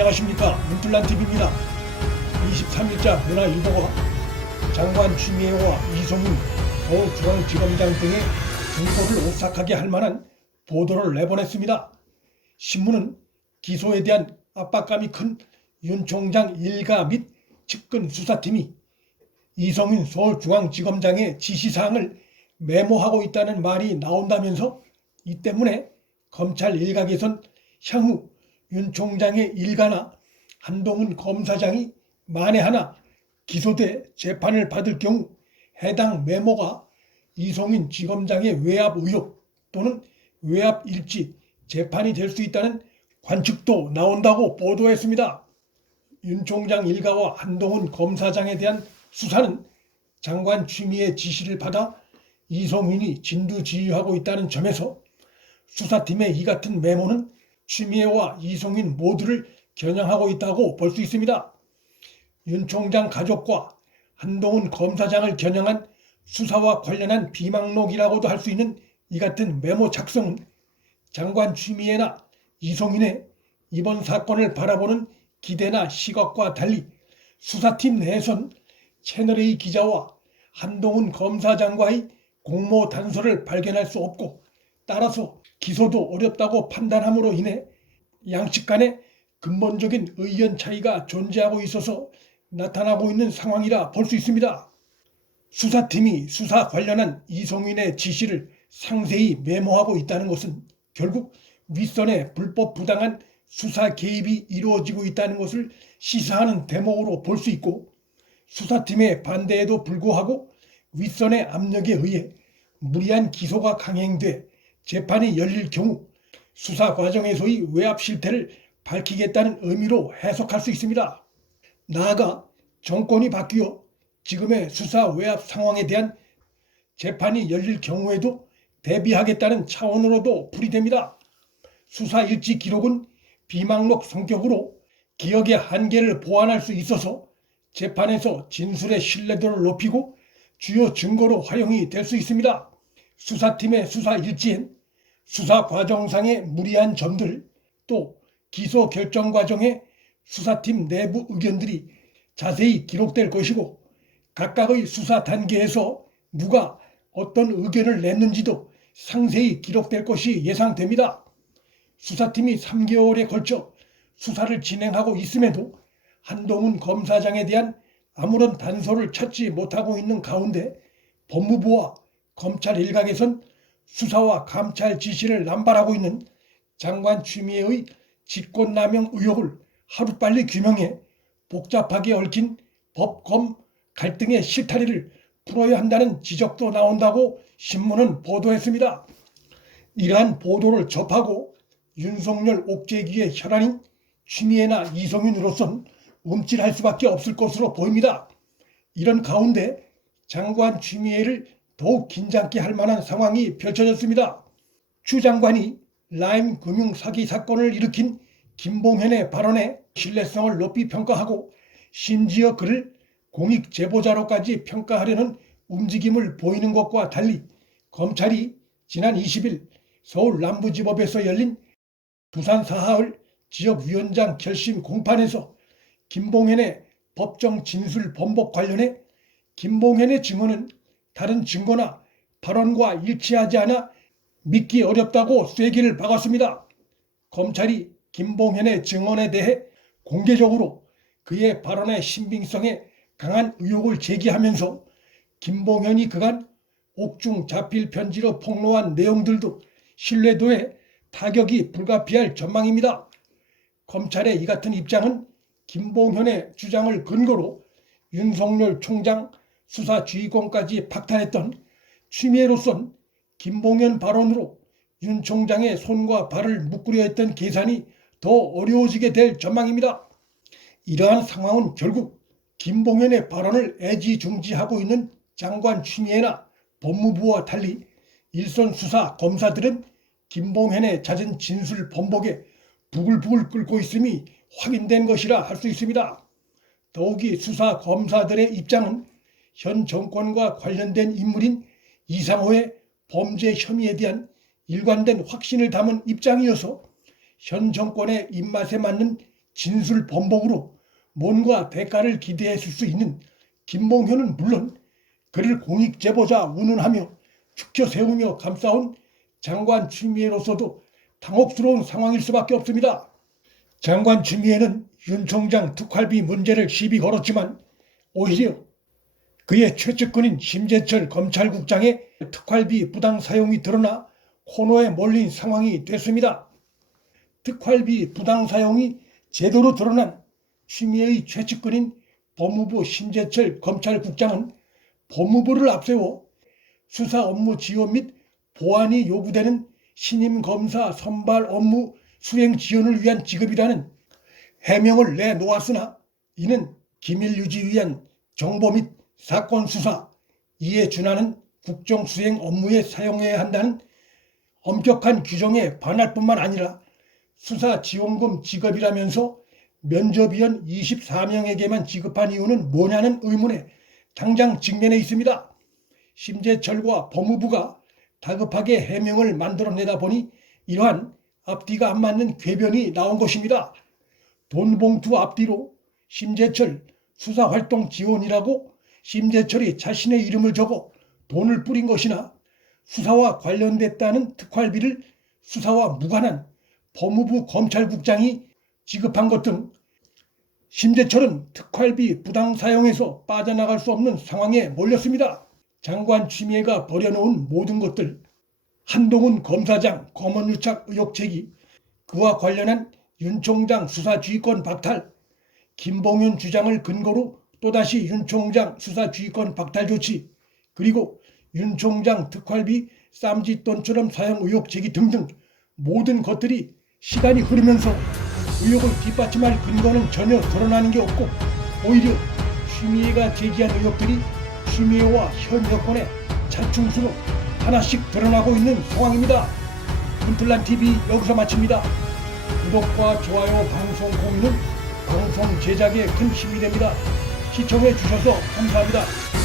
안녕하십니까. 문틀란TV입니다. 23일자 문화일보가 장관 추미애와 이송윤 서울중앙지검장 등의 중도를 오싹하게 할 만한 보도를 내보냈습니다. 신문은 기소에 대한 압박감이 큰 윤 총장 일가 및 측근 수사팀이 이송윤 서울중앙지검장의 지시사항을 메모하고 있다는 말이 나온다면서 이 때문에 검찰 일각에선 향후 윤 총장의 일가나 한동훈 검사장이 만에 하나 기소돼 재판을 받을 경우 해당 메모가 이송윤 지검장의 외압 의혹 또는 외압 일지 재판이 될 수 있다는 관측도 나온다고 보도했습니다. 윤 총장 일가와 한동훈 검사장에 대한 수사는 장관 추미애 지시를 받아 이송윤이 진두지휘하고 있다는 점에서 수사팀의 이 같은 메모는 추미애와 이송윤 모두를 겨냥하고 있다고 볼 수 있습니다. 윤 총장 가족과 한동훈 검사장을 겨냥한 수사와 관련한 비망록이라고도 할 수 있는 이 같은 메모 작성은 장관 추미애나 이송윤의 이번 사건을 바라보는 기대나 시각과 달리 수사팀 내에선 채널A 기자와 한동훈 검사장과의 공모 단서를 발견할 수 없고 따라서 기소도 어렵다고 판단함으로 인해 양측 간에 근본적인 의견 차이가 존재하고 있어서 나타나고 있는 상황이라 볼 수 있습니다. 수사팀이 수사 관련한 이송윤의 지시를 상세히 메모하고 있다는 것은 결국 윗선의 불법 부당한 수사 개입이 이루어지고 있다는 것을 시사하는 대목으로 볼 수 있고 수사팀의 반대에도 불구하고 윗선의 압력에 의해 무리한 기소가 강행돼 재판이 열릴 경우 수사 과정에서의 외압 실태를 밝히겠다는 의미로 해석할 수 있습니다. 나아가 정권이 바뀌어 지금의 수사 외압 상황에 대한 재판이 열릴 경우에도 대비하겠다는 차원으로도 풀이됩니다. 수사 일지 기록은 비망록 성격으로 기억의 한계를 보완할 수 있어서 재판에서 진술의 신뢰도를 높이고 주요 증거로 활용이 될 수 있습니다. 수사팀의 수사 일지엔 수사 과정상의 무리한 점들 또 기소 결정 과정의 수사팀 내부 의견들이 자세히 기록될 것이고 각각의 수사 단계에서 누가 어떤 의견을 냈는지도 상세히 기록될 것이 예상됩니다. 수사팀이 3개월에 걸쳐 수사를 진행하고 있음에도 한동훈 검사장에 대한 아무런 단서를 찾지 못하고 있는 가운데 법무부와 검찰 일각에선 수사와 감찰 지시를 남발하고 있는 장관 추미애의 직권남용 의혹을 하루빨리 규명해 복잡하게 얽힌 법검 갈등의 실타래를 풀어야 한다는 지적도 나온다고 신문은 보도했습니다. 이러한 보도를 접하고 윤석열 옥죄기의 혈안인 추미애나 이송윤으로선 움찔할 수밖에 없을 것으로 보입니다. 이런 가운데 장관 추미애를 더욱 긴장케 할 만한 상황이 펼쳐졌습니다. 추 장관이 라임 금융 사기 사건을 일으킨 김봉현의 발언의 신뢰성을 높이 평가하고 심지어 그를 공익 제보자로까지 평가하려는 움직임을 보이는 것과 달리 검찰이 지난 20일 서울 남부지법에서 열린 부산 사하을 지역위원장 결심 공판에서 김봉현의 법정 진술 번복 관련해 김봉현의 증언은 다른 증거나 발언과 일치하지 않아 믿기 어렵다고 쐐기를 박았습니다. 검찰이 김봉현의 증언에 대해 공개적으로 그의 발언의 신빙성에 강한 의혹을 제기하면서 김봉현이 그간 옥중 자필 편지로 폭로한 내용들도 신뢰도에 타격이 불가피할 전망입니다. 검찰의 이 같은 입장은 김봉현의 주장을 근거로 윤석열 총장 수사 지휘권까지 박탈했던 추미애로선 김봉현 발언으로 윤 총장의 손과 발을 묶으려 했던 계산이 더 어려워지게 될 전망입니다. 이러한 상황은 결국 김봉현의 발언을 애지중지하고 있는 장관 추미애나 법무부와 달리 일선 수사 검사들은 김봉현의 잦은 진술 번복에 부글부글 끓고 있음이 확인된 것이라 할 수 있습니다. 더욱이 수사 검사들의 입장은 현 정권과 관련된 인물인 이상호의 범죄 혐의에 대한 일관된 확신을 담은 입장이어서 현 정권의 입맛에 맞는 진술 번복으로 뭔가 대가를 기대했을 수 있는 김봉현은 물론 그를 공익제보자 운운하며 축혀 세우며 감싸온 장관 추미애로서도 당혹스러운 상황일 수밖에 없습니다. 장관 추미애는 윤 총장 특활비 문제를 시비 걸었지만 오히려 그의 최측근인 심재철 검찰국장의 특활비 부당 사용이 드러나 코너에 몰린 상황이 됐습니다. 특활비 부당 사용이 제대로 드러난 추미애의 최측근인 법무부 심재철 검찰국장은 법무부를 앞세워 수사 업무 지원 및 보완이 요구되는 신임 검사 선발 업무 수행 지원을 위한 지급이라는 해명을 내놓았으나 이는 기밀 유지 위한 정보 및 사건 수사, 이에 준하는 국정 수행 업무에 사용해야 한다는 엄격한 규정에 반할 뿐만 아니라 수사 지원금 지급이라면서 면접위원 24명에게만 지급한 이유는 뭐냐는 의문에 당장 직면해 있습니다. 심재철과 법무부가 다급하게 해명을 만들어내다 보니 이러한 앞뒤가 안 맞는 궤변이 나온 것입니다. 돈봉투 앞뒤로 심재철 수사활동 지원이라고 심재철이 자신의 이름을 적어 돈을 뿌린 것이나 수사와 관련됐다는 특활비를 수사와 무관한 법무부 검찰국장이 지급한 것 등 심재철은 특활비 부당 사용에서 빠져나갈 수 없는 상황에 몰렸습니다. 장관 추미애가 버려놓은 모든 것들, 한동훈 검사장 검언유착 의혹 제기, 그와 관련한 윤 총장 수사지휘권 박탈, 김봉현 주장을 근거로 또다시 윤 총장 수사지휘권 박탈 조치, 그리고 윤 총장 특활비 쌈짓돈처럼 사용 의혹 제기 등등 모든 것들이 시간이 흐르면서 의혹을 뒷받침할 근거는 전혀 드러나는 게 없고 오히려 추미애가 제기한 의혹들이 추미애와 현 여권의 자충수로 하나씩 드러나고 있는 상황입니다. 훈틀란TV 여기서 마칩니다. 구독과 좋아요, 방송 공유는 방송 제작에 큰 힘이 됩니다. 시청해 주셔서 감사합니다.